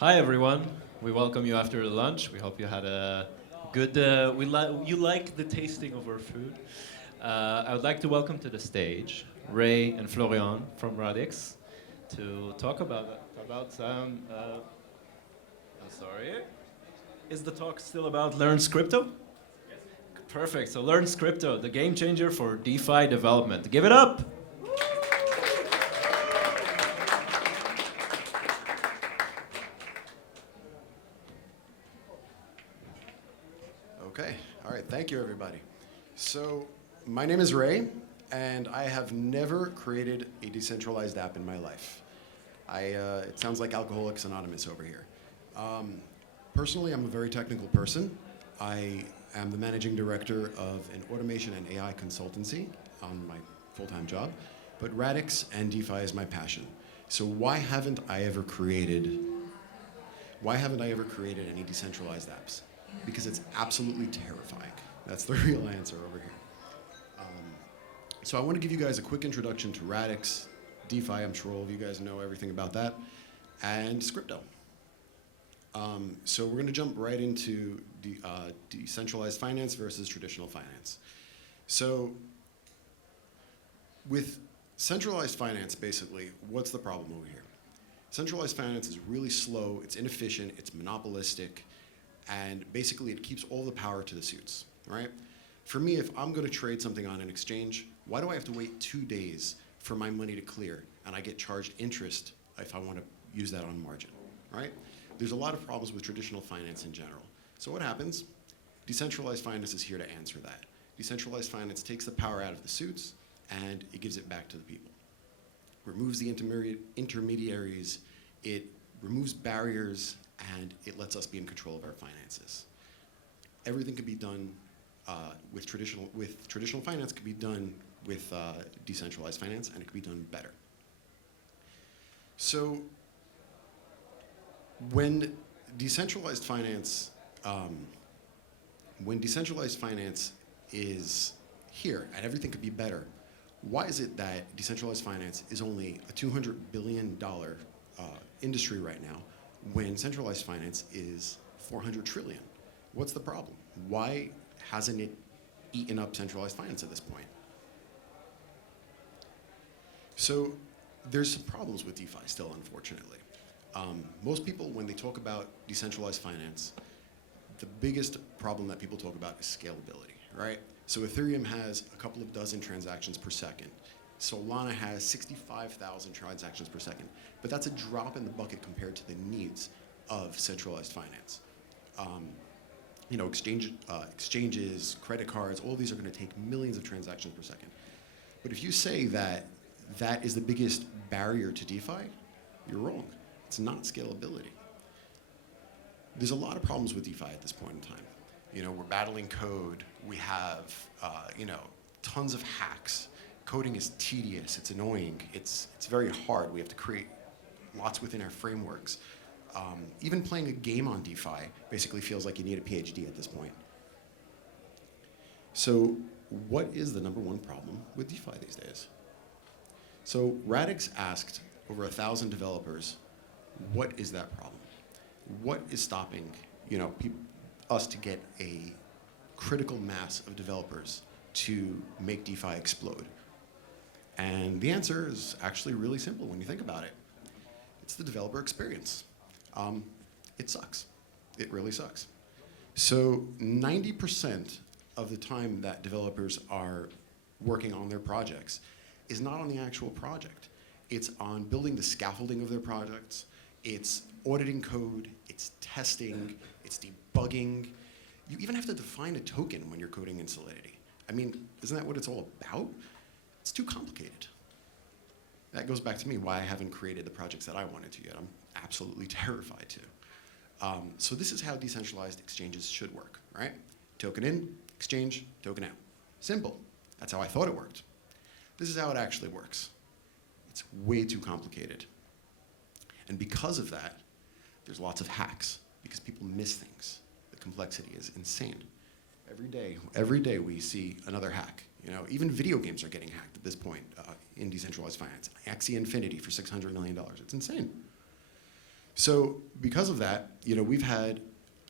Hi everyone. We welcome you after the lunch. We hope you had a good. You like the tasting of our food. I would like to welcome to the stage Ray and Florian from Radix to talk about some. I'm sorry. Is the talk still about Learn Scrypto? Perfect. So Learn Scrypto, the game changer for DeFi development. Give it up. Okay, all right, thank you everybody. So my name is Ray, and I have never created a decentralized app in my life. It sounds like Alcoholics Anonymous over here. Personally, I'm a very technical person. I am the managing director of an automation and AI consultancy on my full-time job, but Radix and DeFi is my passion. So why haven't I ever created any decentralized apps? Because it's absolutely terrifying. That's the real answer over here. So I want to give you guys a quick introduction to Radix, DeFi, I'm sure all of you guys know everything about that, and Scrypto. So we're going to jump right into decentralized finance versus traditional finance. So with centralized finance, basically, what's the problem over here? Centralized finance is really slow, it's inefficient, it's monopolistic, and basically it keeps all the power to the suits, right? For me, if I'm going to trade something on an exchange, why do I have to wait 2 days for my money to clear and I get charged interest if I want to use that on margin, right? There's a lot of problems with traditional finance in general. So what happens? Decentralized finance is here to answer that. Decentralized finance takes the power out of the suits and it gives it back to the people. Removes the intermediaries, it removes barriers, and it lets us be in control of our finances. Everything can be done with traditional finance, can be done with decentralized finance, and it can be done better. So when decentralized finance is here and everything could be better, why is it that decentralized finance is only a $200 billion industry right now when centralized finance is 400 trillion? What's the problem? Why hasn't it eaten up centralized finance at this point? So there's some problems with DeFi still, unfortunately. Most people, when they talk about decentralized finance, the biggest problem that people talk about is scalability, right? So Ethereum has a couple of dozen transactions per second. Solana has 65,000 transactions per second. But that's a drop in the bucket compared to the needs of centralized finance. Exchanges, credit cards, all these are going to take millions of transactions per second. But if you say that that is the biggest barrier to DeFi, you're wrong. It's not scalability. There's a lot of problems with DeFi at this point in time. We're battling code. We have, tons of hacks. Coding is tedious. It's annoying. It's very hard. We have to create lots within our frameworks. Even playing a game on DeFi basically feels like you need a PhD at this point. So what is the number one problem with DeFi these days? So Radix asked over 1,000 developers, what is that problem? What is stopping us to get a critical mass of developers to make DeFi explode? And the answer is actually really simple when you think about it. It's the developer experience. It sucks. It really sucks. So 90% of the time that developers are working on their projects is not on the actual project. It's on building the scaffolding of their projects. It's auditing code. It's testing. It's debugging. You even have to define a token when you're coding in Solidity. I mean, isn't that what it's all about? It's too complicated. That goes back to me, why I haven't created the projects that I wanted to yet. I'm absolutely terrified to. So this is how decentralized exchanges should work, right? Token in, exchange, token out. Simple. That's how I thought it worked. This is how it actually works. It's way too complicated. And because of that, there's lots of hacks, because people miss things. The complexity is insane. Every day we see another hack. Even video games are getting hacked at this point in decentralized finance. Axie Infinity for $600 million. It's insane. So because of that, we've had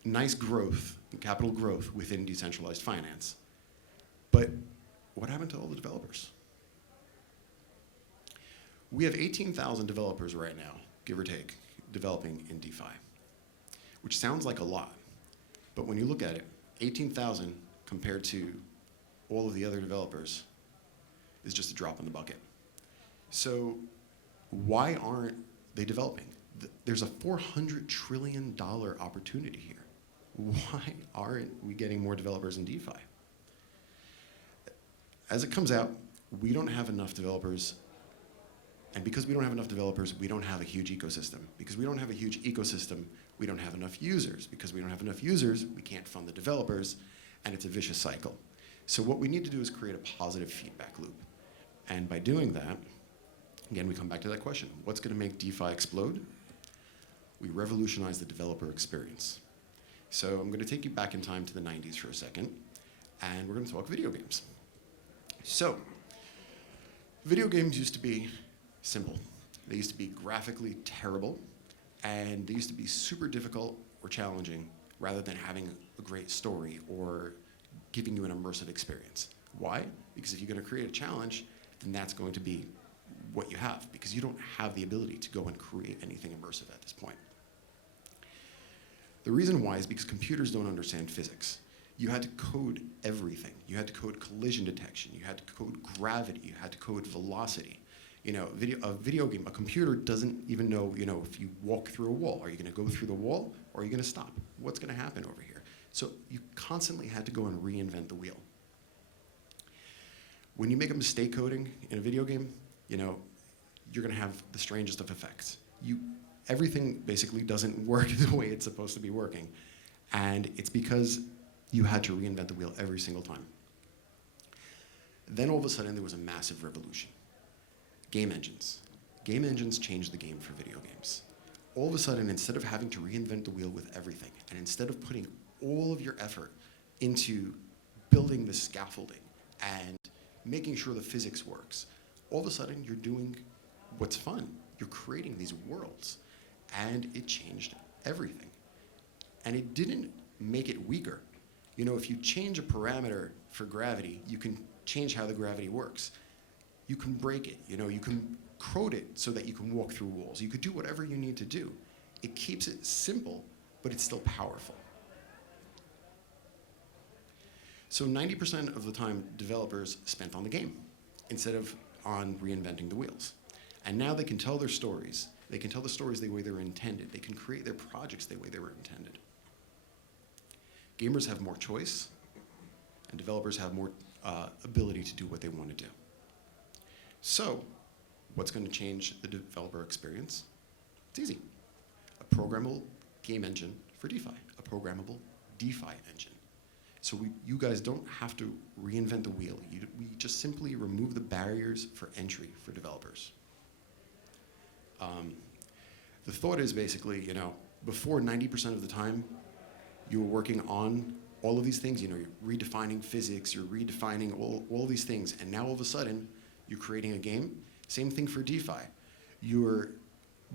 nice growth, capital growth within decentralized finance. But what happened to all the developers? We have 18,000 developers right now, give or take, developing in DeFi, which sounds like a lot. But when you look at it, 18,000 compared to all of the other developers is just a drop in the bucket. So why aren't they developing? There's a $400 trillion opportunity here. Why aren't we getting more developers in DeFi? As it comes out, we don't have enough developers. And because we don't have enough developers, we don't have a huge ecosystem. Because we don't have a huge ecosystem, we don't have enough users. Because we don't have enough users, we can't fund the developers, and it's a vicious cycle. So what we need to do is create a positive feedback loop. And by doing that, again, we come back to that question. What's going to make DeFi explode? We revolutionize the developer experience. So I'm going to take you back in time to the 90s for a second, and we're going to talk video games. So video games used to be simple. They used to be graphically terrible, and they used to be super difficult or challenging rather than having a great story or giving you an immersive experience. Why? Because if you're going to create a challenge, then that's going to be what you have, because you don't have the ability to go and create anything immersive at this point. The reason why is because computers don't understand physics. You had to code everything. You had to code collision detection. You had to code gravity. You had to code velocity. A video game, a computer doesn't even know, if you walk through a wall, are you going to go through the wall or are you going to stop? What's going to happen over here? So you constantly had to go and reinvent the wheel. When you make a mistake coding in a video game, you're going to have the strangest of effects. Everything basically doesn't work the way it's supposed to be working. And it's because you had to reinvent the wheel every single time. Then all of a sudden, there was a massive revolution. Game engines. Game engines changed the game for video games. All of a sudden, instead of having to reinvent the wheel with everything, and instead of putting all of your effort into building the scaffolding and making sure the physics works, all of a sudden, you're doing what's fun. You're creating these worlds. And it changed everything. And it didn't make it weaker. If you change a parameter for gravity, you can change how the gravity works. You can break it. You can code it so that you can walk through walls. You could do whatever you need to do. It keeps it simple, but it's still powerful. So 90% of the time, developers spent on the game instead of on reinventing the wheels. And now they can tell their stories. They can tell the stories the way they were intended. They can create their projects the way they were intended. Gamers have more choice, and developers have more ability to do what they want to do. So, what's going to change the developer experience? It's easy. A programmable game engine for DeFi, a programmable DeFi engine. So you guys don't have to reinvent the wheel. We just simply remove the barriers for entry for developers. The thought is basically, before 90% of the time, you were working on all of these things. You're redefining physics, you're redefining all these things, and now all of a sudden, you're creating a game. Same thing for DeFi. You're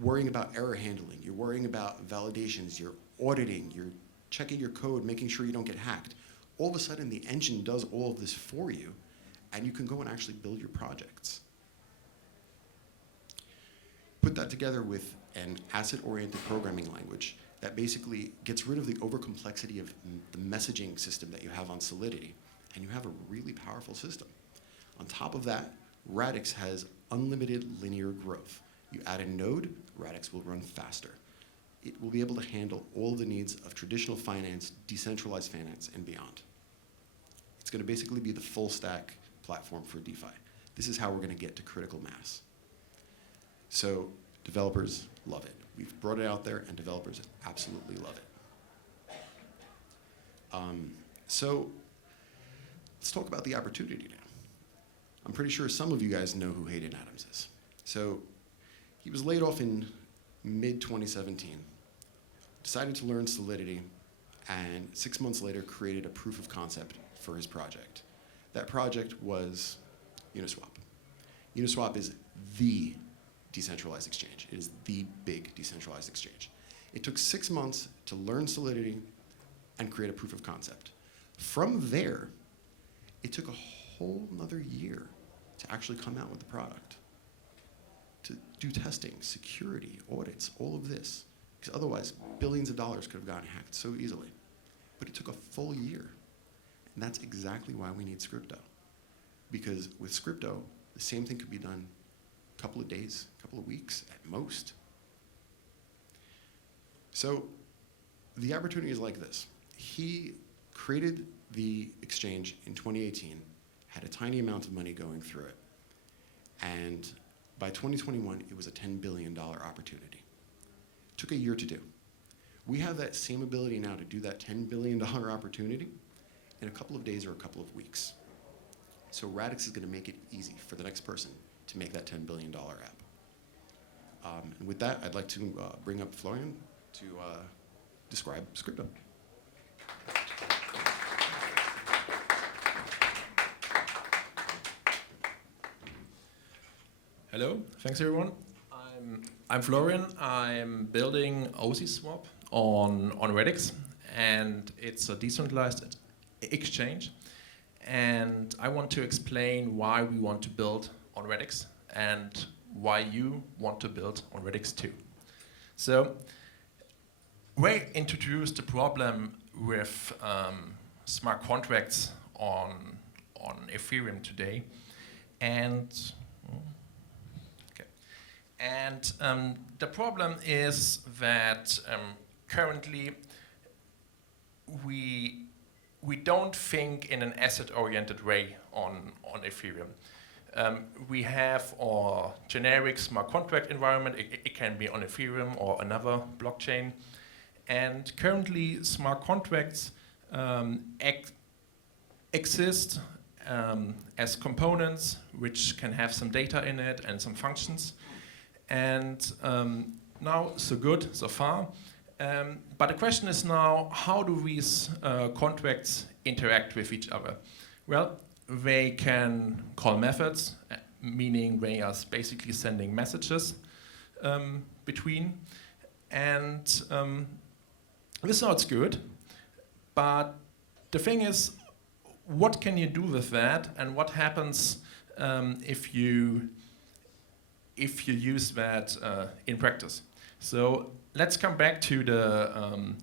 worrying about error handling, you're worrying about validations, you're auditing, you're checking your code, making sure you don't get hacked. All of a sudden, the engine does all of this for you, and you can go and actually build your projects. Put that together with an asset-oriented programming language that basically gets rid of the overcomplexity of the messaging system that you have on Solidity, and you have a really powerful system. On top of that, Radix has unlimited linear growth. You add a node, Radix will run faster. It will be able to handle all the needs of traditional finance, decentralized finance, and beyond. It's going to basically be the full stack platform for DeFi. This is how we're going to get to critical mass. So developers love it. We've brought it out there, and developers absolutely love it. So let's talk about the opportunity now. I'm pretty sure some of you guys know who Hayden Adams is. So he was laid off in mid-2017, decided to learn Solidity, and 6 months later created a proof of concept for his project. That project was Uniswap. Uniswap is the decentralized exchange. It is the big decentralized exchange. It took 6 months to learn Solidity and create a proof of concept. From there, it took a whole another year to actually come out with the product, to do testing, security, audits, all of this. Because otherwise, billions of dollars could have gotten hacked so easily. But it took a full year. And that's exactly why we need Scrypto. Because with Scrypto, the same thing could be done a couple of days, a couple of weeks at most. So the opportunity is like this. He created the exchange in 2018, had a tiny amount of money going through it. And by 2021, it was a $10 billion opportunity. It took a year to do. We have that same ability now to do that $10 billion opportunity in a couple of days or a couple of weeks. So Radix is going to make it easy for the next person to make that $10 billion app. And with that, I'd like to bring up Florian to describe Scrypto. Hello, thanks everyone. I'm Florian. I'm building OCSwap on Redix, and it's a decentralized exchange. And I want to explain why we want to build on Redix and why you want to build on Redix too. So, we introduced the problem with smart contracts on Ethereum today, and the problem is that currently we don't think in an asset-oriented way on Ethereum. We have our generic smart contract environment. It can be on Ethereum or another blockchain. And currently, smart contracts exist as components which can have some data in it and some functions. And now, so good, so far. But the question is now, how do these contracts interact with each other? Well, they can call methods, meaning they are basically sending messages between. And this sounds good, but the thing is, what can you do with that, and what happens if you use that in practice? So let's come back to the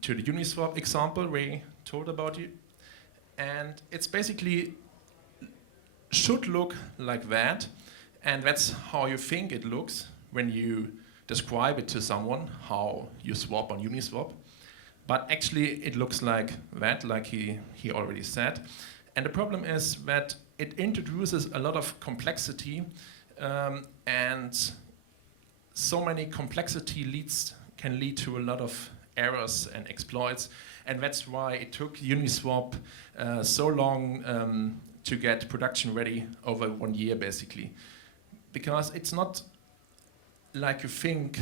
Uniswap example we told about you, and it's basically should look like that, and that's how you think it looks when you describe it to someone how you swap on Uniswap. But actually, it looks like that, like he already said. And the problem is that it introduces a lot of complexity, and so many complexity can lead to a lot of errors and exploits. And that's why it took Uniswap so long to get production ready, over 1 year, basically. Because it's not like you think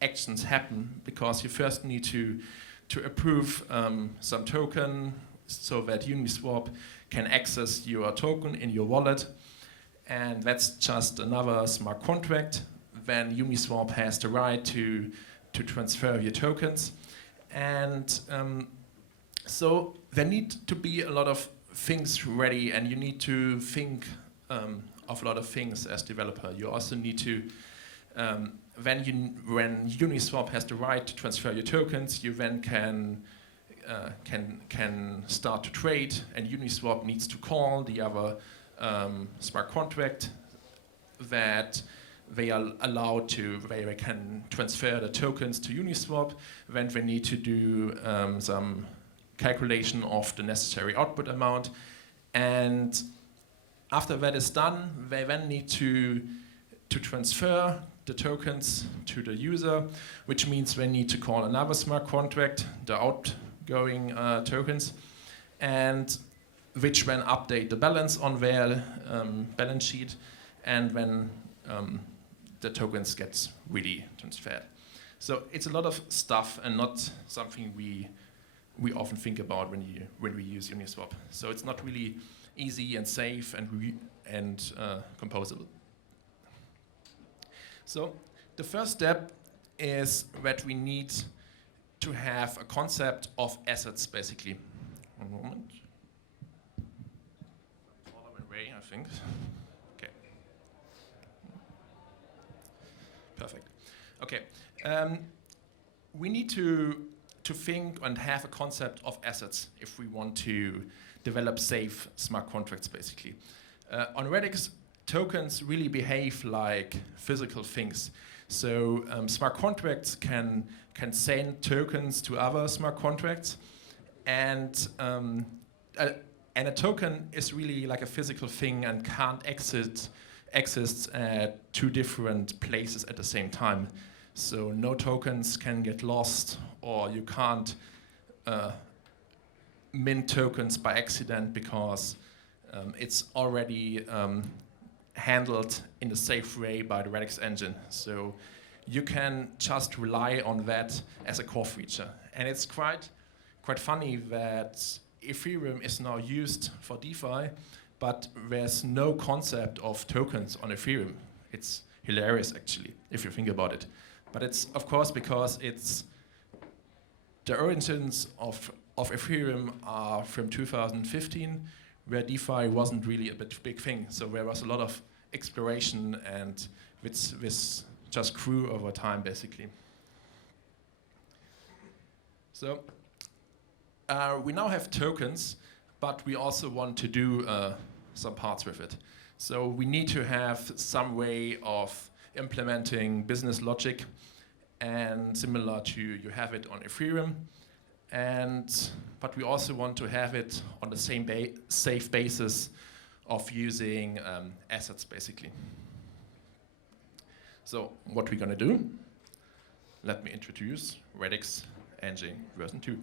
actions happen, because you first need to approve some token so that Uniswap can access your token in your wallet, and that's just another smart contract. Then Uniswap has the right to transfer your tokens, and so there need to be a lot of things ready, and you need to think of a lot of things as developer. You also need to when Uniswap has the right to transfer your tokens, you then can start to trade, and Uniswap needs to call the other smart contract that they are allowed to, they can transfer the tokens to Uniswap. Then they need to do some calculation of the necessary output amount, and after that is done, they then need to transfer the tokens to the user, which means they need to call another smart contract, the outgoing tokens, and which then update the balance on their balance sheet, and then the tokens gets really transferred. So it's a lot of stuff and not something we often think about when we use Uniswap. So it's not really easy and safe and composable. So the first step is that we need to have a concept of assets, basically. One moment. Follow my way, I think. Okay. Perfect. Okay. We need to think and have a concept of assets if we want to develop safe smart contracts, basically. On Radix, tokens really behave like physical things. So smart contracts can send tokens to other smart contracts, and a token is really like a physical thing and can't exist at two different places at the same time. So no tokens can get lost, or you can't mint tokens by accident because it's already handled in a safe way by the Radix engine. So you can just rely on that as a core feature. And it's quite funny that Ethereum is now used for DeFi, but there's no concept of tokens on Ethereum. It's hilarious, actually, if you think about it. But it's, of course, because it's the origins of Ethereum are from 2015, where DeFi wasn't really a big thing. So there was a lot of exploration, and this just grew over time, basically. So we now have tokens, but we also want to do some parts with it. So we need to have some way of implementing business logic, and similar to you have it on Ethereum. But we also want to have it on the same safe basis of using assets, basically. So what we're going to do, let me introduce Radix Engine version 2.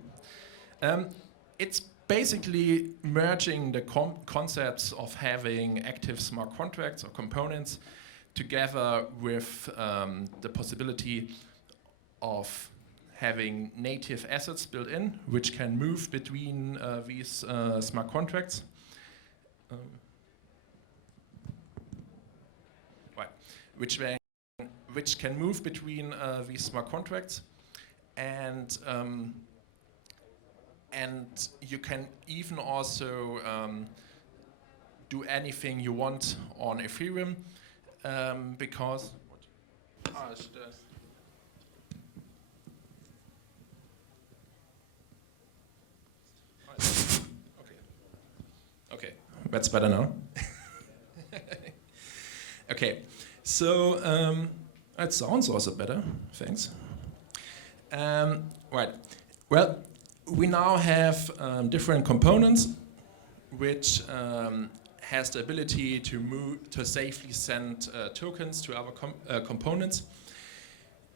It's basically merging the concepts of having active smart contracts or components together with the possibility of having native assets built in, which can move between these smart contracts. Which can move between these smart contracts, and you can even also do anything you want on Ethereum, because okay, that's better now. Okay, so it sounds also better. Thanks. Right. Well, we now have different components which has the ability to safely send tokens to other components,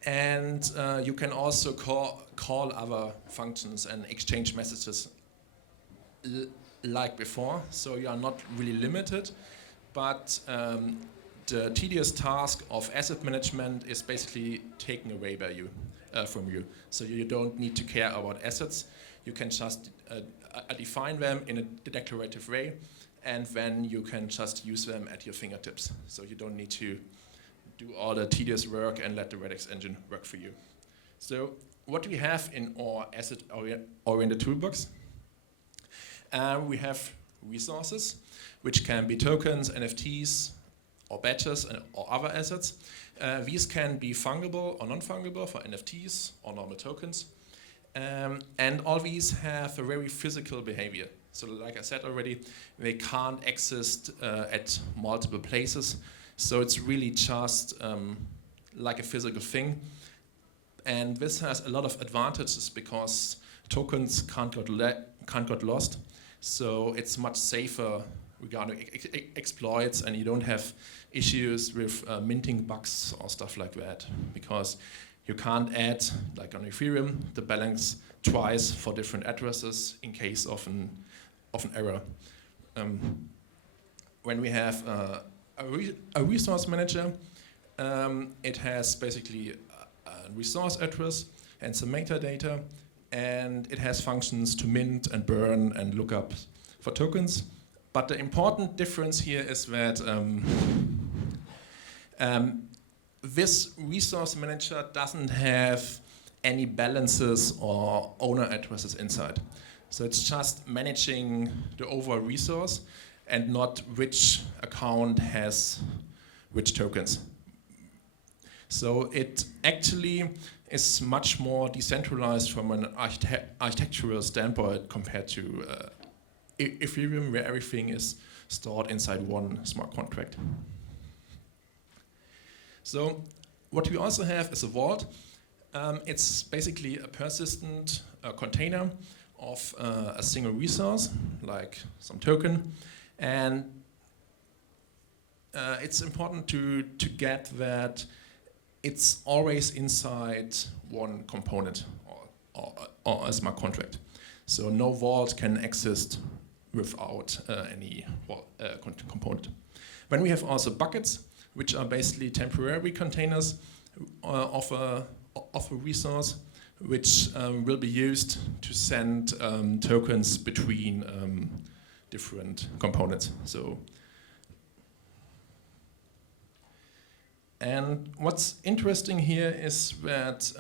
and you can also call other functions and exchange messages like before. So you are not really limited, but the tedious task of asset management is basically taken away by you, from you. So you don't need to care about assets. You can just define them in a declarative way, and then you can just use them at your fingertips. So you don't need to do all the tedious work and let the Radix engine work for you. So what do we have in our asset-oriented toolbox? We have resources, which can be tokens, NFTs, or badges, or other assets. These can be fungible or non-fungible for NFTs or normal tokens. And all these have a very physical behavior. So like I said already, they can't exist at multiple places. So it's really just like a physical thing. And this has a lot of advantages because tokens can't get lost. So it's much safer regarding exploits, and you don't have issues with minting bugs or stuff like that, because you can't add, like on Ethereum, the balance twice for different addresses in case of an error. When we have a resource manager, it has basically a resource address and some metadata, and it has functions to mint and burn and look up for tokens. But the important difference here is that this resource manager doesn't have any balances or owner addresses inside. So it's just managing the overall resource and not which account has which tokens. So it actually is much more decentralized from an architectural standpoint compared to Ethereum, where everything is stored inside one smart contract. So what we also have is a vault. It's basically a persistent container of a single resource, like some token. And it's important to get that it's always inside one component or a smart contract. So no vault can exist without any component. Then we have also buckets, which are basically temporary containers of a resource, which will be used to send tokens between different components. And what's interesting here is that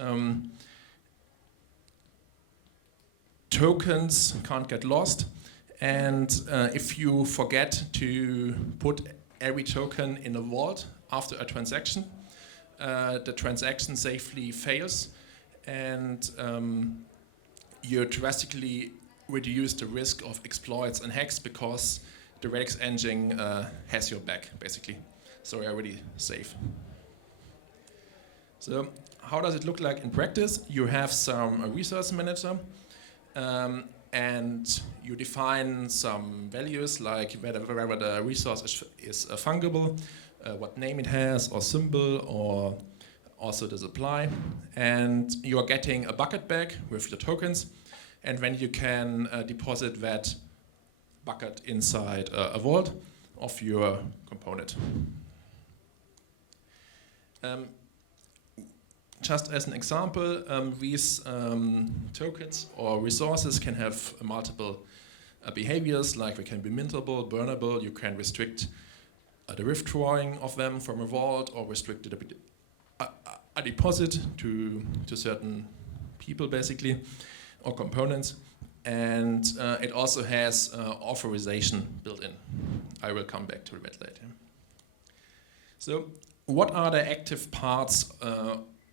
tokens can't get lost, and if you forget to put every token in a vault after a transaction, the transaction safely fails, and you drastically reduce the risk of exploits and hacks because the Radix engine has your back, basically. So you're already safe. So how does it look like in practice? You have some resource manager, and you define some values like whether the resource is fungible, what name it has, or symbol, or also the supply. And you are getting a bucket back with your tokens, and then you can deposit that bucket inside a vault of your component. Just as an example, these tokens or resources can have multiple behaviors, like they can be mintable, burnable. You can restrict the withdrawing of them from a vault, or restrict a deposit to certain people, basically, or components. And it also has authorization built in. I will come back to that later. So what are the active parts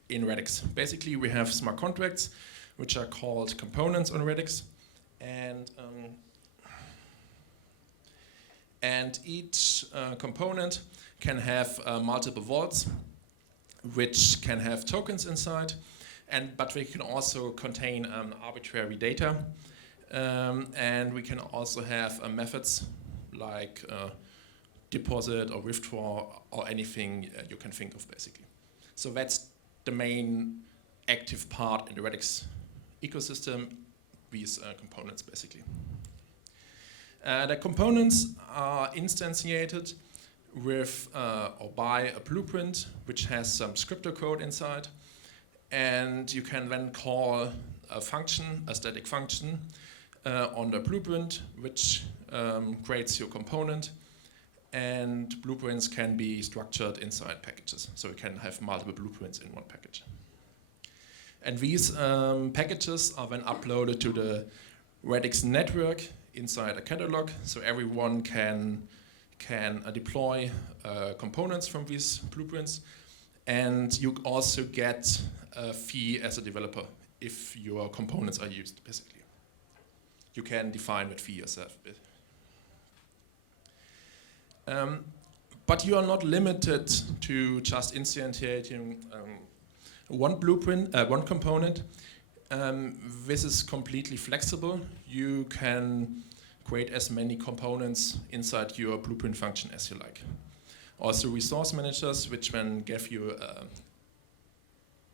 in Radix? Basically, we have smart contracts, which are called components on Radix, and each component can have multiple vaults, which can have tokens inside, but they can also contain arbitrary data, and we can also have methods like deposit or withdraw or anything you can think of, basically. So that's the main active part in the Radix ecosystem, these components, basically. The components are instantiated with or by a blueprint, which has some Scrypto code inside, and you can then call a function, a static function, on the blueprint, which creates your component. And blueprints can be structured inside packages, so you can have multiple blueprints in one package. And these packages are then uploaded to the Radix network inside a catalog, so everyone can deploy components from these blueprints, and you also get a fee as a developer if your components are used, basically. You can define that fee yourself. But you are not limited to just instantiating one blueprint, one component. This is completely flexible. You can create as many components inside your blueprint function as you like. Also resource managers, which then give you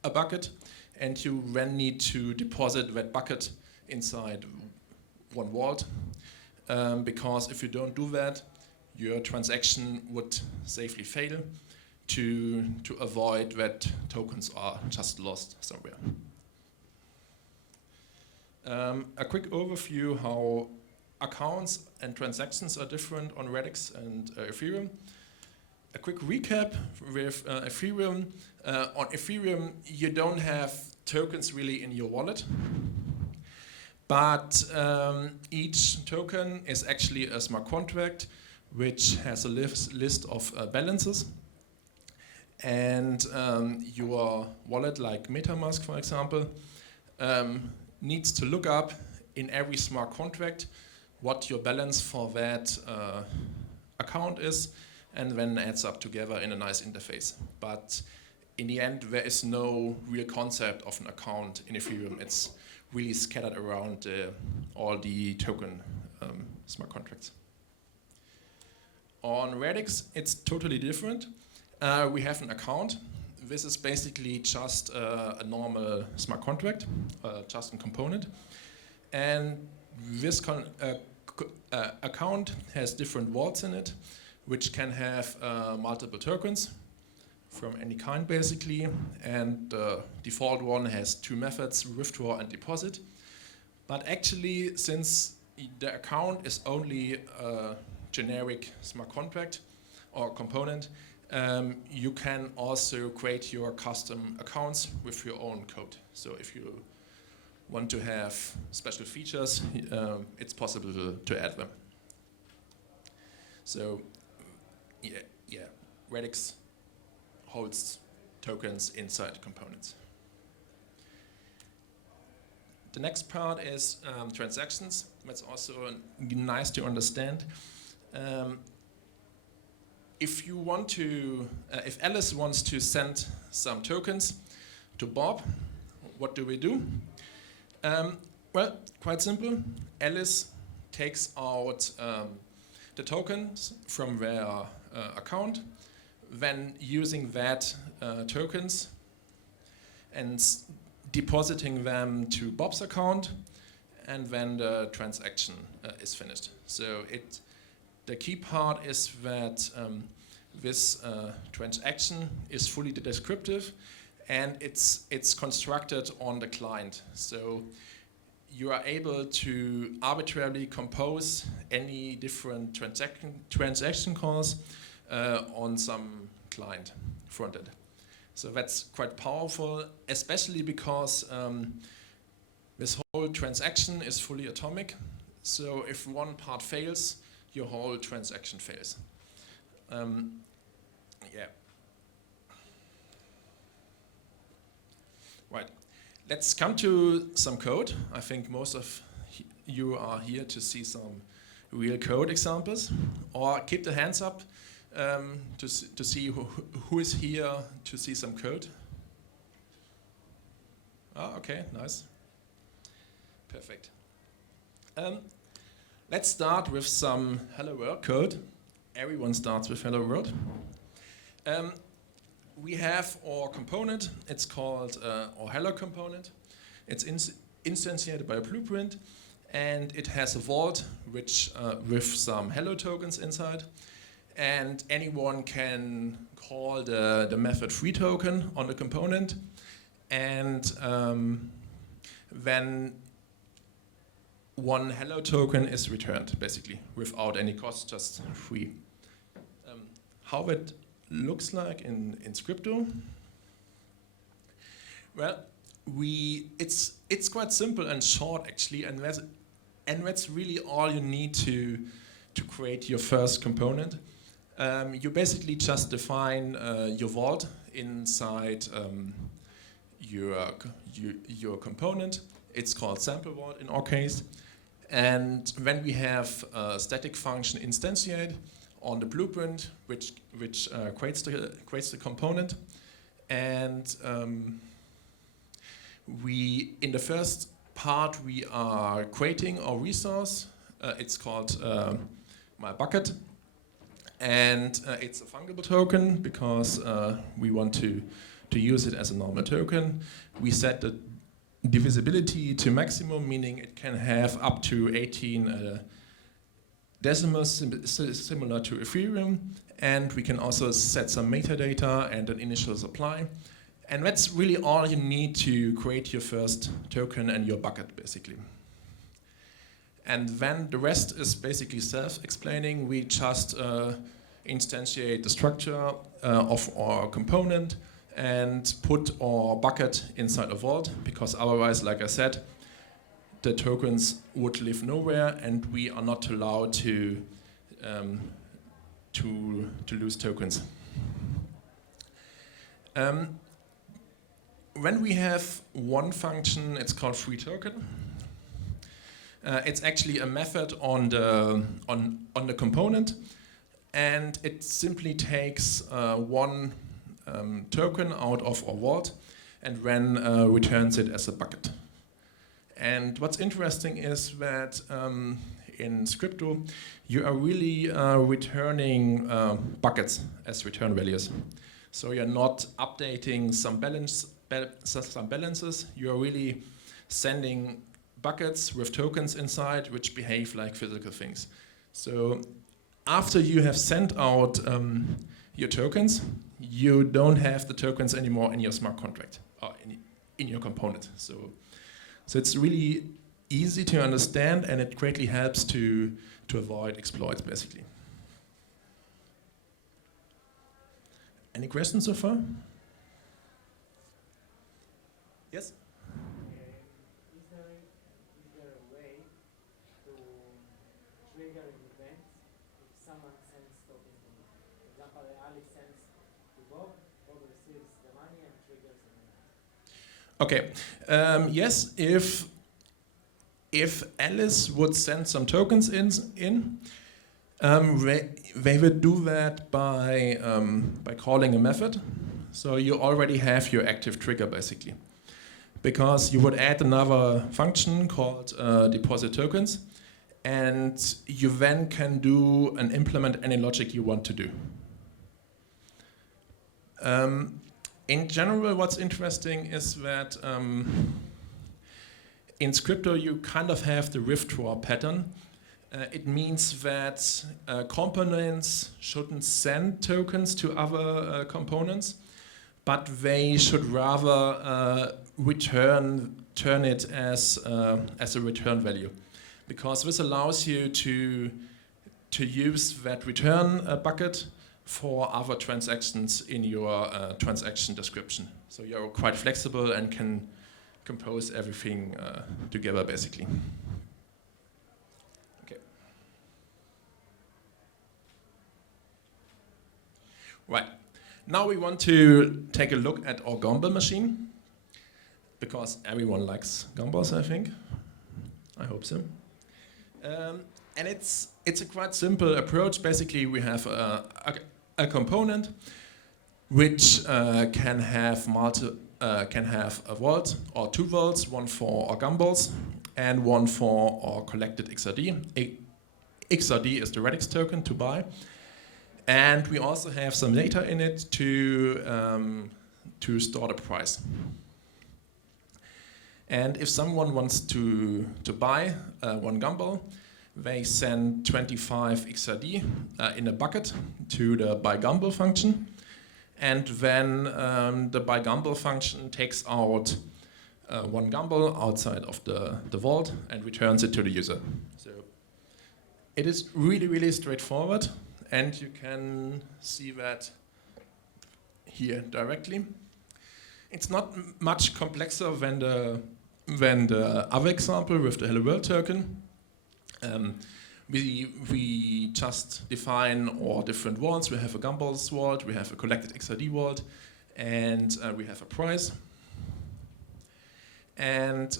a bucket, and you then need to deposit that bucket inside one vault, because if you don't do that, your transaction would safely fail to avoid that tokens are just lost somewhere. A quick overview how accounts and transactions are different on Radix and Ethereum. a quick recap with Ethereum. On Ethereum, you don't have tokens really in your wallet, but each token is actually a smart contract which has a list of balances. And your wallet, like MetaMask, for example, needs to look up in every smart contract what your balance for that account is, and then adds up together in a nice interface. But in the end, there is no real concept of an account in Ethereum. It's really scattered around all the token smart contracts. On Radix, it's totally different. We have an account. This is basically just a normal smart contract, just a component. And this account has different vaults in it, which can have multiple tokens from any kind, basically. And the default one has two methods, withdraw and deposit. But actually, since the account is only a generic smart contract or component, you can also create your custom accounts with your own code. So if you want to have special features, it's possible to add them. So yeah, Radix holds tokens inside components. The next part is transactions. That's also nice to understand. If you want to, if Alice wants to send some tokens to Bob, what do we do? Well, quite simple. Alice takes out the tokens from their account, then using that tokens and depositing them to Bob's account, and then the transaction is finished. So the key part is that this transaction is fully descriptive, and it's constructed on the client. So you are able to arbitrarily compose any different transaction calls on some client frontend. So that's quite powerful, especially because this whole transaction is fully atomic. So if one part fails, your whole transaction fails. Yeah. Right. Let's come to some code. I think most of you are here to see some real code examples, or keep the hands up to see who is here to see some code. Ah, okay, nice. Perfect. Let's start with some Hello World code. Everyone starts with Hello World. We have our component. It's called our Hello component. It's instantiated by a blueprint, and it has a vault which with some Hello tokens inside. And anyone can call the method freeToken on the component, and then one Hello token is returned, basically, without any cost, just free. How it looks like in Scrypto? Well, it's quite simple and short, actually, and that's really all you need to create your first component. You basically just define your vault inside your component. It's called sample vault in our case. And then we have a static function instantiate on the blueprint, which creates the component. And in the first part, we are creating our resource. It's called my bucket. And it's a fungible token because we want to use it as a normal token. We set the divisibility to maximum, meaning it can have up to 18 decimals, similar to Ethereum. And we can also set some metadata and an initial supply. And that's really all you need to create your first token and your bucket, basically. And then the rest is basically self-explaining. We just instantiate the structure of our component, and put our bucket inside a vault, because otherwise, like I said, the tokens would live nowhere, and we are not allowed to lose tokens. When we have one function, it's called free token. It's actually a method on the component, and it simply takes one token out of our vault and then returns it as a bucket. And what's interesting is that in Scrypto, you are really returning buckets as return values. So you're not updating some balances. You are really sending buckets with tokens inside which behave like physical things. So after you have sent out your tokens, you don't have the tokens anymore in your smart contract or in your component. So it's really easy to understand, and it greatly helps to avoid exploits, basically. Any questions so far? Yes? Is there a way to trigger events if someone sends tokens to me? For example, Alex sends to Bob, Bob receives the money and triggers an event. Okay. Yes, if Alice would send some tokens in, they would do that by calling a method. So you already have your active trigger, basically. Because you would add another function called deposit tokens, and you then can do and implement any logic you want to do. In general, what's interesting is that in Scrypto, you kind of have the withdraw pattern. It means that components shouldn't send tokens to other components, but they should rather turn it as a return value, because this allows you to use that return bucket for other transactions in your transaction description. So you're quite flexible and can compose everything together, basically. Okay. Right. Now we want to take a look at our Gomble machine, because everyone likes Gombles, I think. I hope so. And it's a quite simple approach. Basically, we have a component which can have a vault or two vaults, one for our Gumballs and one for our collected XRD. XRD is the Radix token to buy. And we also have some data in it to store the price. And if someone wants to buy one Gumball, they send 25 XRD in a bucket to the buy_Gumball function. And then the buy_Gumball function takes out one Gumball outside of the vault and returns it to the user. So it is really, really straightforward. And you can see that here directly. It's not much complexer than the other example with the Hello World token. We just define our different vaults. We have a Gumballs vault, we have a collected XRD vault, and we have a price. And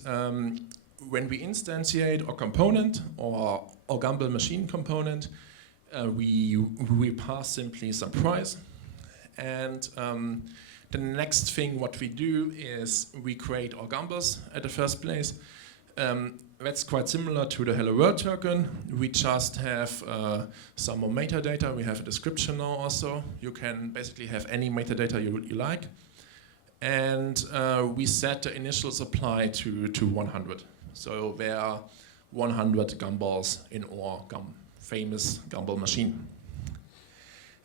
when we instantiate our component, or our Gumble machine component, we pass simply some price. And the next thing what we do is we create our Gumballs at the first place. That's quite similar to the Hello World token. We just have some more metadata. We have a description now also. You can basically have any metadata you like. And we set the initial supply to 100. So there are 100 Gumballs in our famous Gumball machine.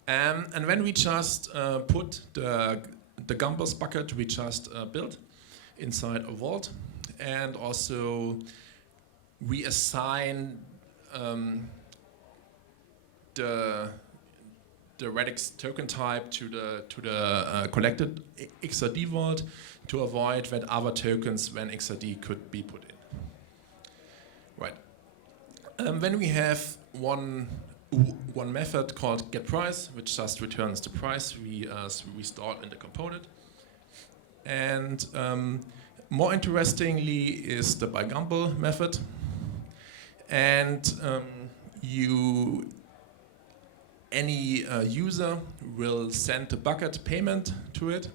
And when we just put the Gumballs bucket we just built inside a vault, and also we assign the the Radix token type to the collected XRD vault to avoid that other tokens when XRD could be put in. Right. Then we have one method called getPrice, which just returns the price we stored in the component. And more interestingly is the by Gumbel method. And any user will send a bucket payment to it,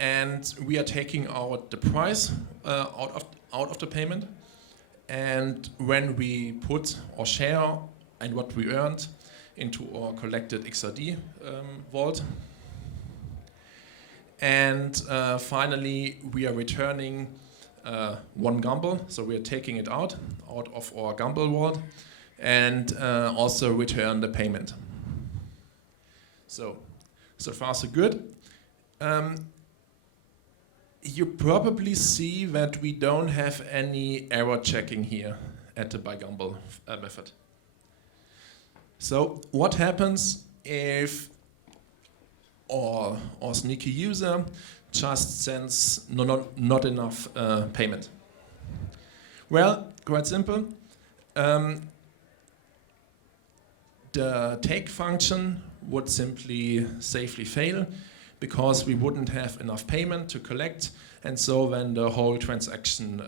and we are taking out the price out of the payment. And when we put our share and what we earned into our collected XRD vault, and finally we are returning one Gumbel, so we are taking it out of our Gumbel vault, and also return the payment. So far so good. You probably see that we don't have any error checking here at the by Gumbel method. So what happens if our sneaky user just sends not enough payment? Well, quite simple. The take function would simply safely fail because we wouldn't have enough payment to collect, and so then the whole transaction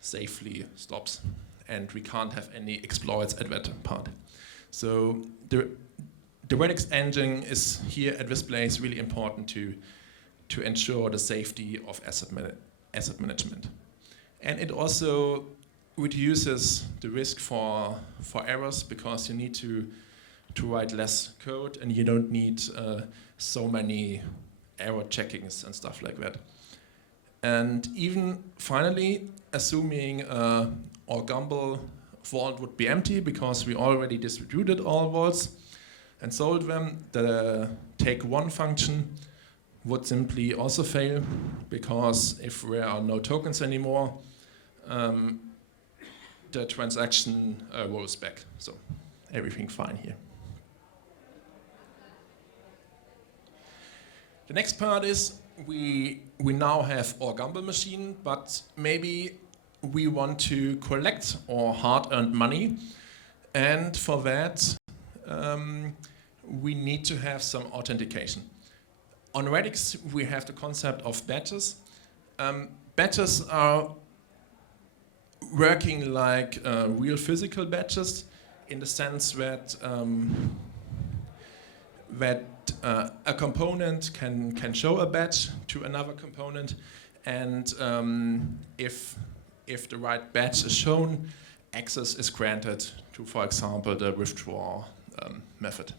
safely stops, and we can't have any exploits at that part. So the Redix engine is here at this place really important to ensure the safety of asset management. And it also reduces the risk for errors because you need to write less code and you don't need so many error checkings and stuff like that. And even finally, assuming our Gumbel vault would be empty because we already distributed all vaults and sold them, the take one function would simply also fail because if there are no tokens anymore, the transaction rolls back. So everything fine here. The next part is we now have our Gumbel machine, but maybe we want to collect our hard-earned money, and for that we need to have some authentication. On Radix we have the concept of badges. Badges are working like real physical badges in the sense that a component can show a badge to another component, and if the right badge is shown, access is granted to, for example, the withdraw method.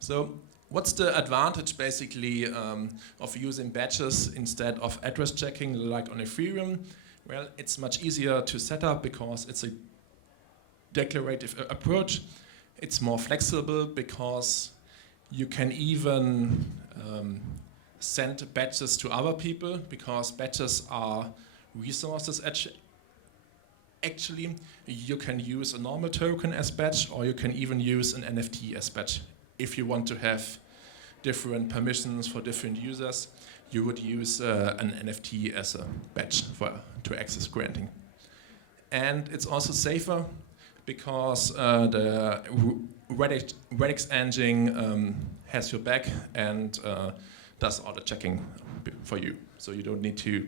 So what's the advantage basically of using badges instead of address checking like on Ethereum? Well, it's much easier to set up because it's a declarative approach. It's more flexible because you can even send badges to other people because badges are resources. Actually, you can use a normal token as badge, or you can even use an NFT as badge. If you want to have different permissions for different users, you would use an NFT as a badge to access granting. And it's also safer because the Redix engine has your back and does all the checking for you. So you don't need to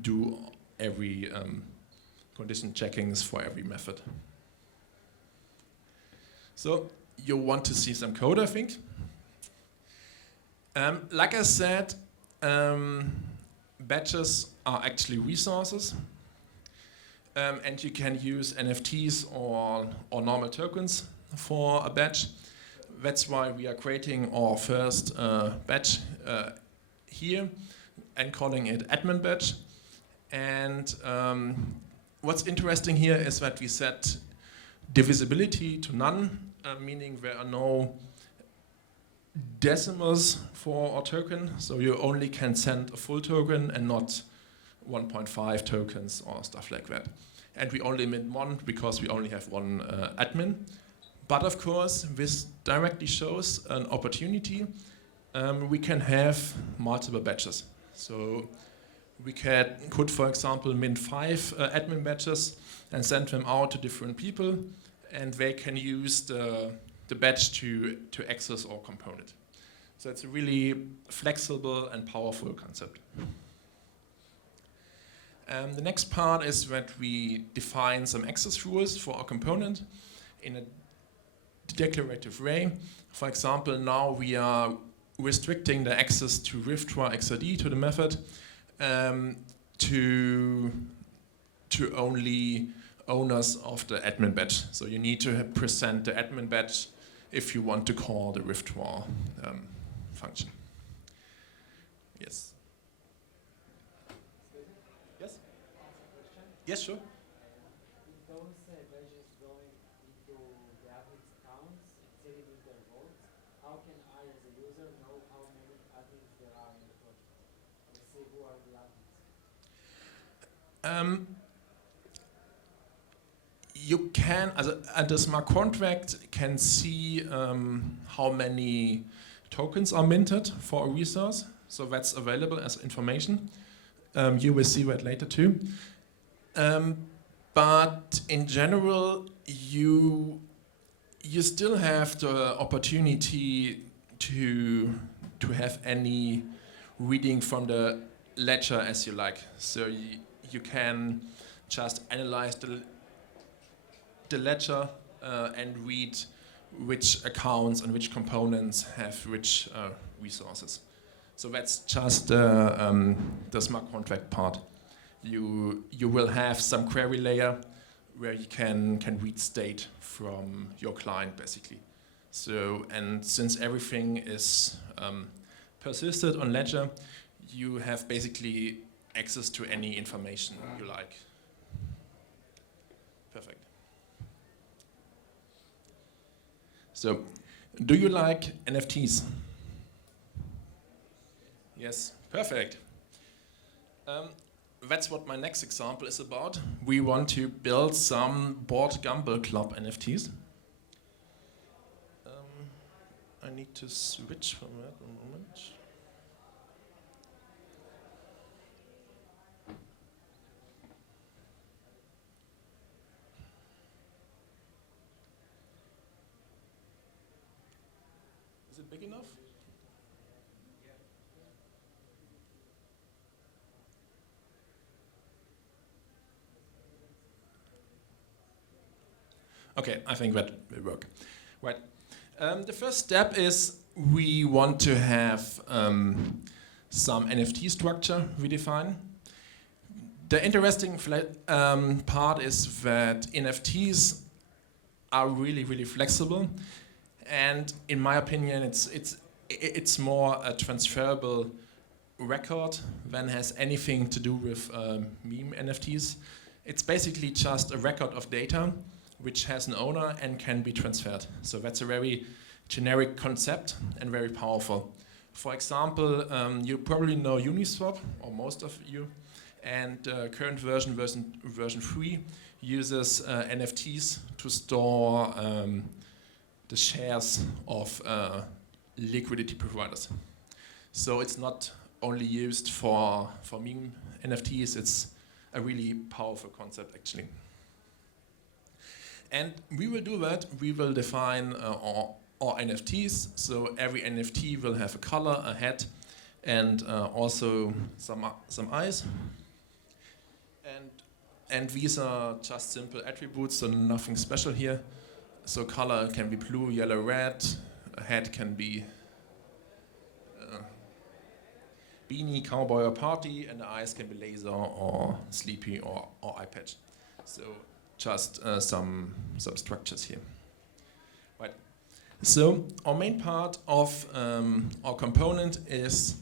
do every condition checkings for every method. So you want to see some code, I think. Like I said, badges are actually resources. And you can use NFTs or normal tokens for a badge. That's why we are creating our first badge here and calling it admin badge. And what's interesting here is that we set divisibility to none, meaning there are no decimals for our token, so you only can send a full token and not 1.5 tokens or stuff like that. and we only mint one because we only have one admin. But of course, this directly shows an opportunity. We can have multiple batches. So we could, for example, mint 5 admin batches and send them out to different people, and they can use the batch to access our component. So it's a really flexible and powerful concept. The next part is that we define some access rules for our component in a declarative way. For example, now we are restricting the access to withdraw XRD to the method to only owners of the admin badge. So you need to present the admin badge if you want to call the withdraw function. Yes. Yes? Yes, sure. If those badges going into the admin's accounts and saving with their votes, how can I, as a user, know how many admins there are in the project? Let's say who are the admins? You can, and the smart contract can see how many tokens are minted for a resource. So that's available as information. You will see that later too. But in general, you still have the opportunity to have any reading from the ledger as you like. So you can just analyze the ledger and read which accounts and which components have which resources. So that's just the smart contract part. You will have some query layer where you can read state from your client basically. So, and since everything is persisted on ledger, you have basically access to any information you like. Perfect. So, do you like NFTs? Yes, perfect. That's what my next example is about. We want to build some Board Gamble Club NFTs. I need to switch from that a moment. Is it big enough? Okay, I think that will work. Right. The first step is we want to have some NFT structure we define. The interesting part is that NFTs are really, really flexible, and in my opinion, it's more a transferable record than has anything to do with meme NFTs. It's basically just a record of data which has an owner and can be transferred. So that's a very generic concept and very powerful. For example, you probably know Uniswap, or most of you, and current version 3, uses NFTs to store the shares of liquidity providers. So it's not only used for meme NFTs, it's a really powerful concept actually. And we will do that. We will define our NFTs. So every NFT will have a color, a head, and also some eyes. And these are just simple attributes, so nothing special here. So color can be blue, yellow, red. A head can be beanie, cowboy, or party, and the eyes can be laser or sleepy or eye patch. So just some structures here. Right. So our main part of our component is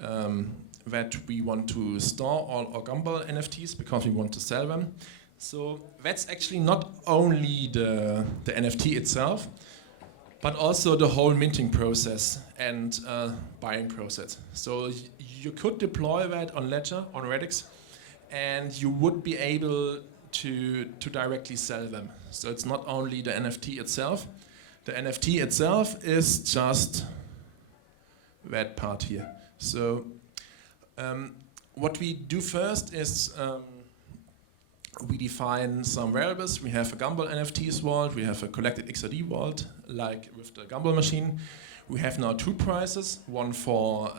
that we want to store all our Gumball NFTs because we want to sell them. So that's actually not only the NFT itself, but also the whole minting process and buying process. So you could deploy that on Ledger, on Redix, and you would be able to directly sell them. So it's not only the NFT itself. The NFT itself is just that part here. So what we do first is we define some variables. We have a Gumball NFTs vault, we have a collected XRD vault, like with the Gumball machine. We have now two prices, one for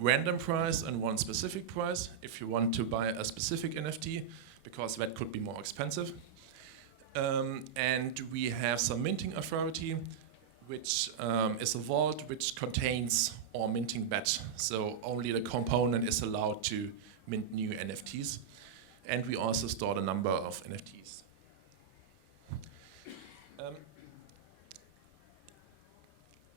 random price and one specific price, if you want to buy a specific NFT, because that could be more expensive. And we have some minting authority, which is a vault which contains our minting batch. So only the component is allowed to mint new NFTs. And we also store the number of NFTs.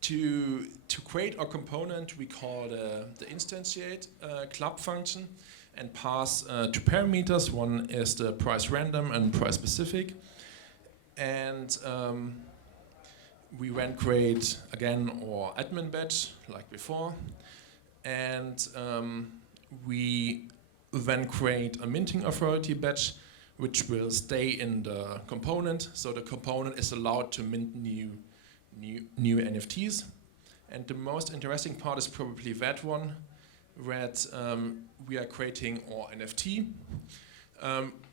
To create our component, we call the instantiate club function and pass two parameters. One is the price random and price specific. And we then create, again, our admin badge, like before. And we then create a minting authority badge, which will stay in the component. So the component is allowed to mint new NFTs. And the most interesting part is probably that one, that we are creating our NFT.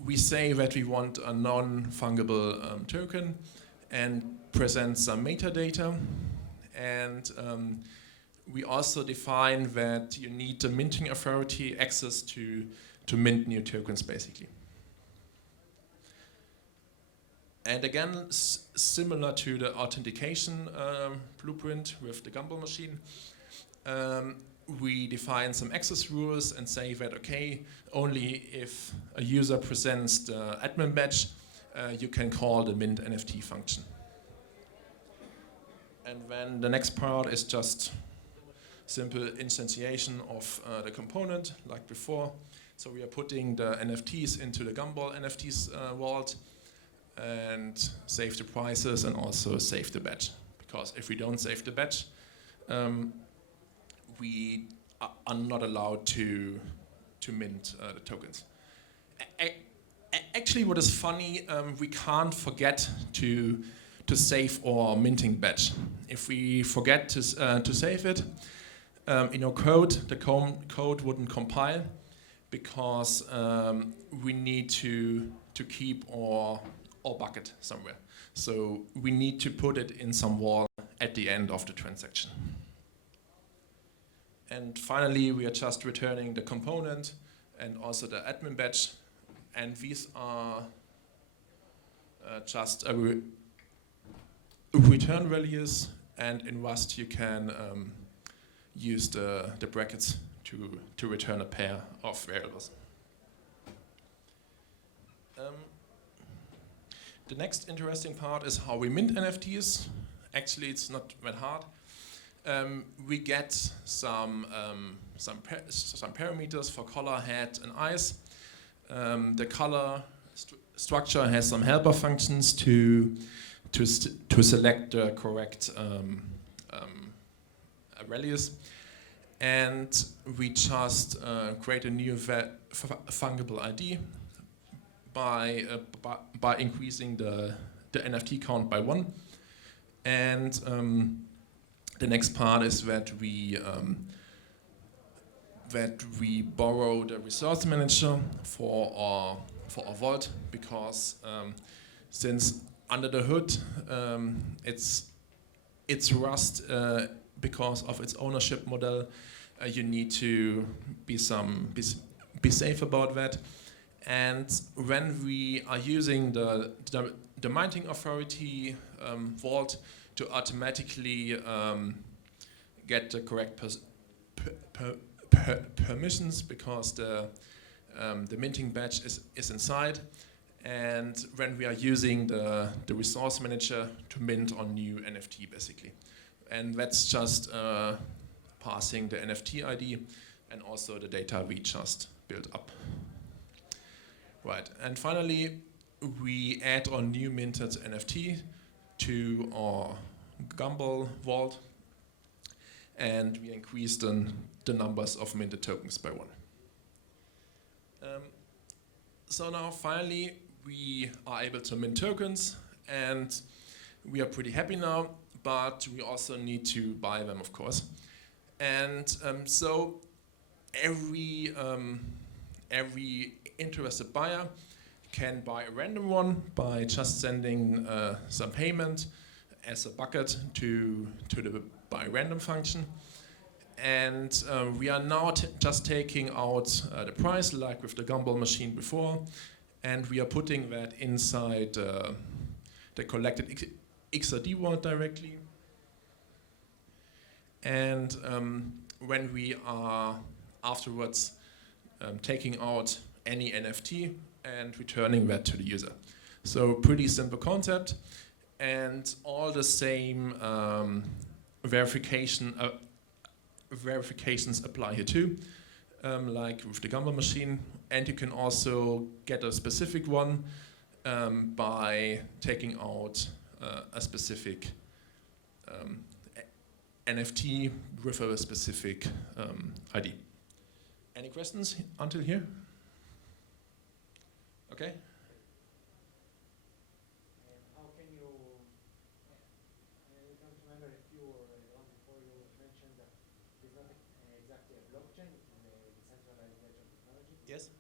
We say that we want a non-fungible token and present some metadata. And we also define that you need the minting authority access to mint new tokens, basically. And again, similar to the authentication blueprint with the Gumball machine, we define some access rules and say that, okay, only if a user presents the admin badge, you can call the mint NFT function. And then the next part is just simple instantiation of the component, like before. So we are putting the NFTs into the Gumball NFTs vault and save the prices and also save the badge. Because if we don't save the badge, we are not allowed to mint the tokens. Actually, what is funny, we can't forget to save our minting badge. If we forget to save it, in our code, the code wouldn't compile because we need to keep our bucket somewhere. So we need to put it in some wall at the end of the transaction. And finally, we are just returning the component and also the admin badge. And these are just return values. And in Rust, you can use the brackets to return a pair of variables. The next interesting part is how we mint NFTs. Actually, it's not that hard. We get some parameters for color, head, and eyes. The color structure has some helper functions to select the correct values, and we just create a new fungible ID by increasing the NFT count by 1. And the next part is that we borrow the resource manager for our vault, because since under the hood it's Rust, because of its ownership model, you need to be safe about that. And when we are using the minting authority vault to automatically get the correct permissions, because the minting badge is inside, and when we are using the resource manager to mint on new NFT, basically. And that's just passing the NFT ID and also the data we just built up. Right, and finally, we add our new minted NFT to our Gumball vault, and we increase the numbers of minted tokens by 1. So now finally we are able to mint tokens, and we are pretty happy now, but we also need to buy them, of course. And so every interested buyer can buy a random one by just sending some payment as a bucket to the buy random function. And we are now just taking out the price, like with the gumball machine before, and we are putting that inside the collected XRD wallet directly. And when we are afterwards taking out any NFT and returning that to the user. So pretty simple concept, and all the same verifications apply here too, like with the gumball machine. And you can also get a specific one by taking out a specific NFT with a specific ID. Any questions until here? Okay. How can you, I don't remember if you or one before you mentioned that it's not exactly a blockchain, it's a decentralized ledger technology. Yes.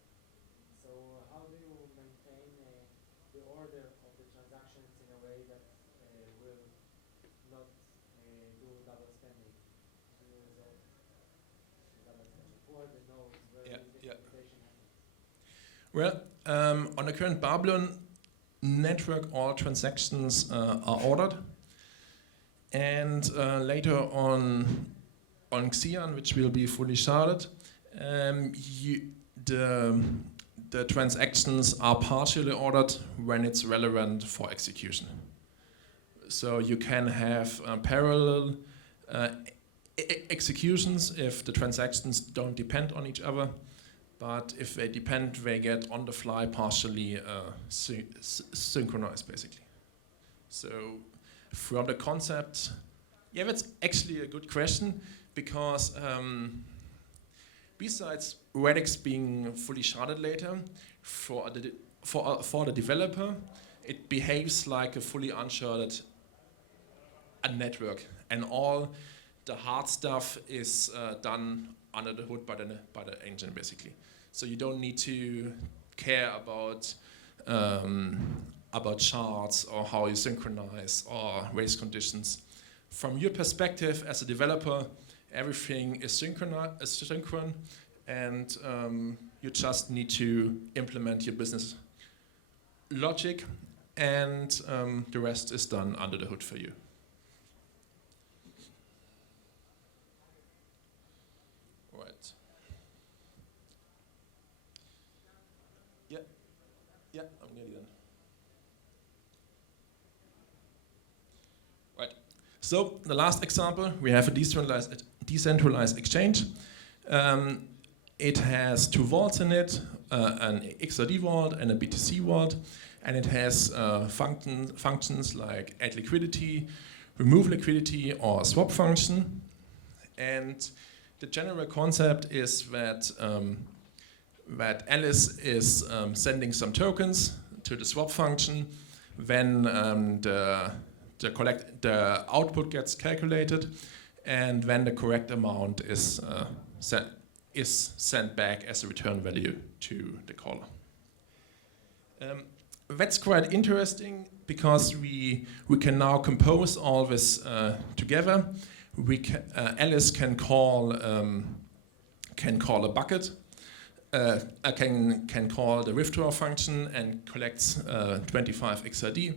So how do you maintain the order of the transactions in a way that will not do double spending? Do you resolve double spending? Who are the nodes where the computation happens? Well, on the current Babylon network, all transactions are ordered, and later on Xi'an, which will be fully sharded, the transactions are partially ordered when it's relevant for execution. So you can have parallel executions if the transactions don't depend on each other. But if they depend, they get on the fly partially synchronized, basically. So from the concept, yeah, that's actually a good question, because besides Radix being fully sharded later, for the developer, it behaves like a fully unsharded network, and all the hard stuff is done under the hood by the engine, basically. So you don't need to care about shards or how you synchronize or race conditions. From your perspective as a developer, everything is synchron, and you just need to implement your business logic, and the rest is done under the hood for you. Yeah, I'm nearly done. Right. So the last example, we have a decentralized exchange. It has two vaults in it, an XRD vault and a BTC vault, and it has functions like add liquidity, remove liquidity, or swap function. And the general concept is that that Alice is sending some tokens to the swap function. Then the output gets calculated, and then the correct amount is sent back as a return value to the caller. That's quite interesting, because we can now compose all this together. Alice can call a bucket. Can call the withdraw function and collects 25 XRD.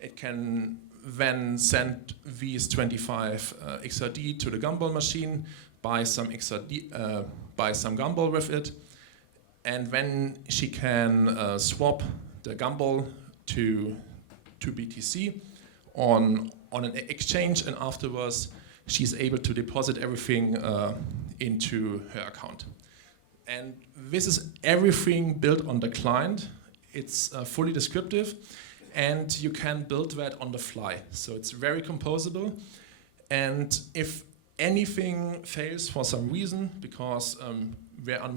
It can then send these 25 XRD to the gumball machine, buy some gumball with it, and then she can swap the gumball to BTC on an exchange, and afterwards she's able to deposit everything into her account. And this is everything built on the client. It's fully descriptive, and you can build that on the fly. So it's very composable. And if anything fails for some reason, because there are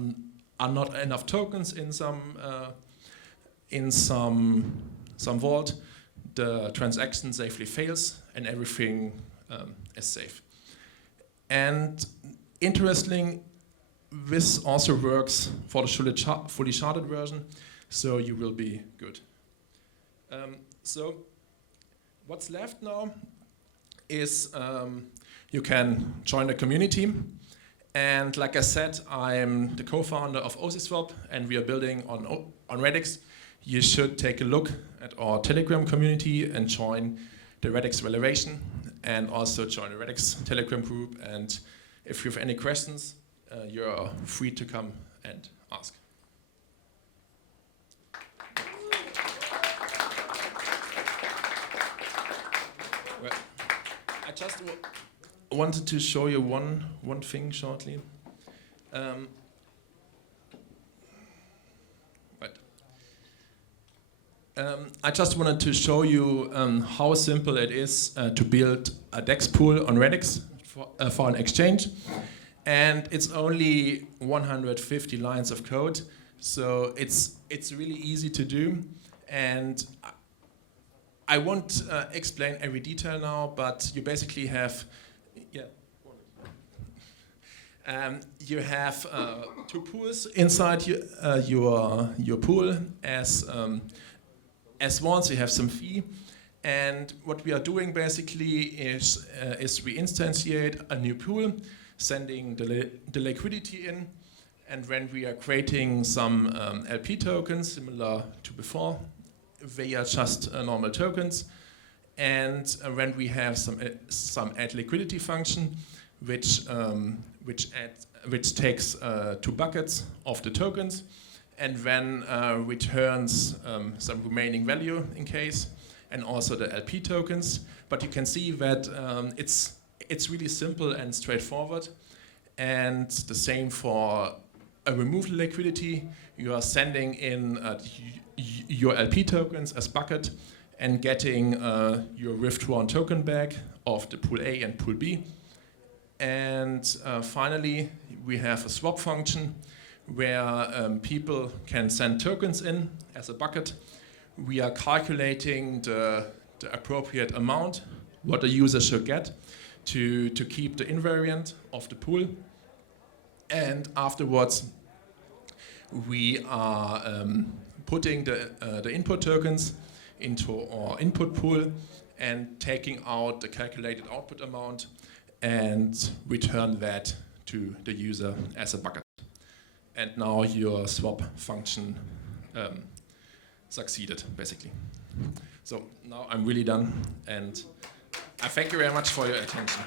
not enough tokens in in some vault, the transaction safely fails and everything is safe. And interesting, this also works for the fully sharded version, so you will be good. So what's left now is you can join the community. And like I said, I'm the co-founder of OCSwap, and we are building on Radix. You should take a look at our Telegram community and join the Radix Valuation, and also join the Radix Telegram group. And if you have any questions, you're free to come and ask. Well, I just wanted to show you one thing shortly. I just wanted to show you how simple it is to build a DEX pool on Redix for an exchange. And it's only 150 lines of code, so it's really easy to do. And I won't explain every detail now, but you basically have, you have two pools inside your pool. As once you have some fee, and what we are doing basically is we instantiate a new pool, sending the liquidity in, and when we are creating some LP tokens similar to before, they are just normal tokens, and when we have some add liquidity function, which takes 2 buckets of the tokens, and then returns some remaining value in case, and also the LP tokens. But you can see that it's really simple and straightforward. And the same for a remove liquidity. You are sending in your LP tokens as bucket and getting your withdrawn token back of the pool A and pool B. And finally, we have a swap function where people can send tokens in as a bucket. We are calculating the appropriate amount, what the user should get to keep the invariant of the pool. And afterwards, we are putting the input tokens into our input pool and taking out the calculated output amount and return that to the user as a bucket. And now your swap function succeeded, basically. So now I'm really done, and I thank you very much for your attention.